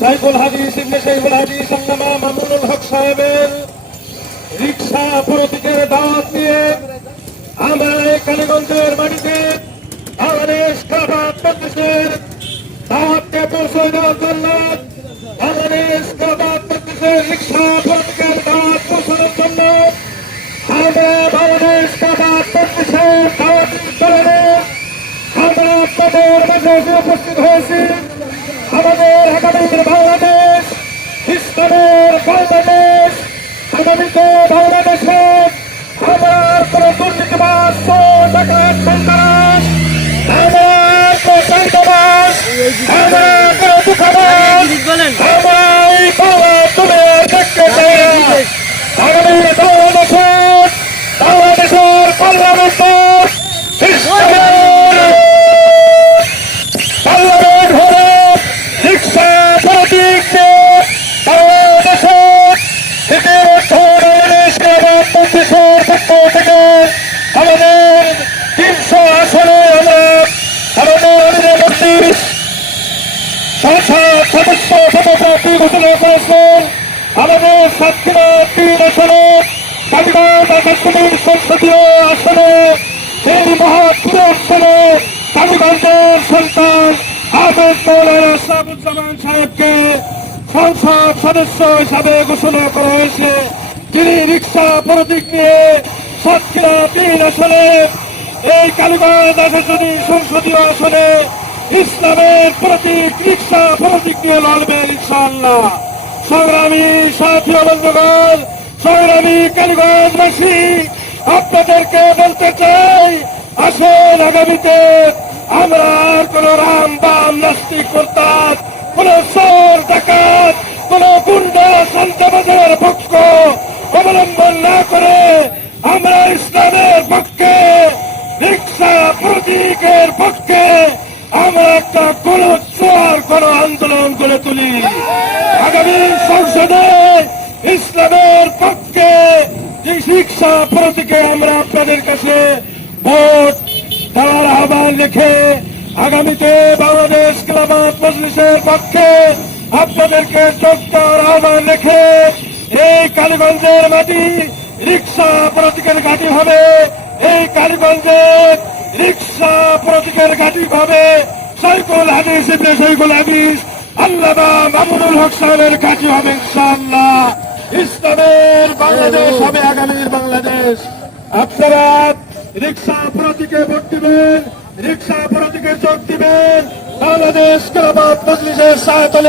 সাইফুল হাদিস ইবনে সাইফুল হাদিস আল্লামা মামুনুল হক সাহেবের রিকশা প্রতীকের দাওয়াত নিয়ে আমরা কালীগঞ্জের মাটিতে বাংলাদেশ খেলাফত মজলিসের দাওয়াতকে পৌঁছে দেওয়ার জন্য বাংলাদেশ খেলাফত মজলিসের রিকশা প্রতীকের দাওয়াত পৌঁছানোর জন্য আমরা বাংলাদেশ খেলাফত মজলিসের দাওয়াতি দলে আমরা আপনাদের মাঝে উপস্থিত হয়েছি। আমাদের আগামীর বাংলাদেশ ইসলামের বাংলাদেশ, আগামীতে বাংলাদেশে আমার কোন দুর্নীতিবাজ ডাকাত সন্ত্রাস, আমার কোন চাঁদাবাজ, আমার কোন দুঃখবাজ, আমরা এই বাংলা তুলে দেখতে চাই। আগামী বাংলাদেশের পার্লামেন্ট পার্লামেন্ট হলে রিকশা প্রতীক থেকে আমাদের 300 আসনে আমরা আমাদের মন্ত্রীর সংসদ সদস্য পদপ্রার্থী ঘোষণা করেছেন। আমাদের সাতক্ষীরা 3 আসনে কালীগঞ্জ আকাশবাণীর সংসদীয় আসনে এই মহাপুর আসনে কালীগঞ্জের সন্তান হাফেজ মৌলানা আশরাফুজ্জামান সাহেবকে সংসদ সদস্য হিসাবে ঘোষণা করা হয়েছে। তিনি রিকশা প্রতীক নিয়ে সাতক্ষীরা 3 আসনে এই কালীগঞ্জ আকাশবাণী সংসদীয় আসনে ইসলামের প্রতীক রিকশা প্রতীক নিয়ে লড়বেন ইনশাআল্লাহ। সংগ্রামী সাথী বন্ধুগণ, সংগ্রামী কালীগঞ্জবাসী, আপনাদেরকে বলতে চাই, আসেন আগামীতে আমরা আর কোন রাম বাম নাস্তিক করতাম, কোন চোর ডাকাত, কোন গুন্ডা সন্ত্রাসবাদের পক্ষ অবলম্বন না করে আমরা ইসলামের পক্ষে রিকশা প্রতীকের পক্ষে আমরা একটা কোন চোর কোন আন্দোলন করে তুলি। আগামী সংসদে ইসলামের পক্ষে রিকশা প্রতীকে আমরা আপনাদের কাছে ভোট দেওয়ার আহ্বান রেখে আগামীতে বাংলাদেশ খেলাফত মজলিসের পক্ষে আপনাদেরকে যোগ দেওয়ার আহ্বান রেখে এই কালীগঞ্জের মাটি রিকশা প্রতীকের ঘাঁটি হবে। এই কালীগঞ্জের রিকশা প্রতীকের ঘাঁটি হবে সাইফুল হাদিস ইবনে সাইফুল হাদিস আল্লামা মামুনুল হক সাহেবের ঘাঁটি হবে ইনশাআল্লাহ। ইসলামের বাংলাদেশ হবে আগামীর বাংলাদেশ। আপনারা রিকশা প্রতীকে ভোট দিবেন, রিকশা প্রতীকে যোগ দিবেন, বাংলাদেশ খেলাফত মজলিসের সাথে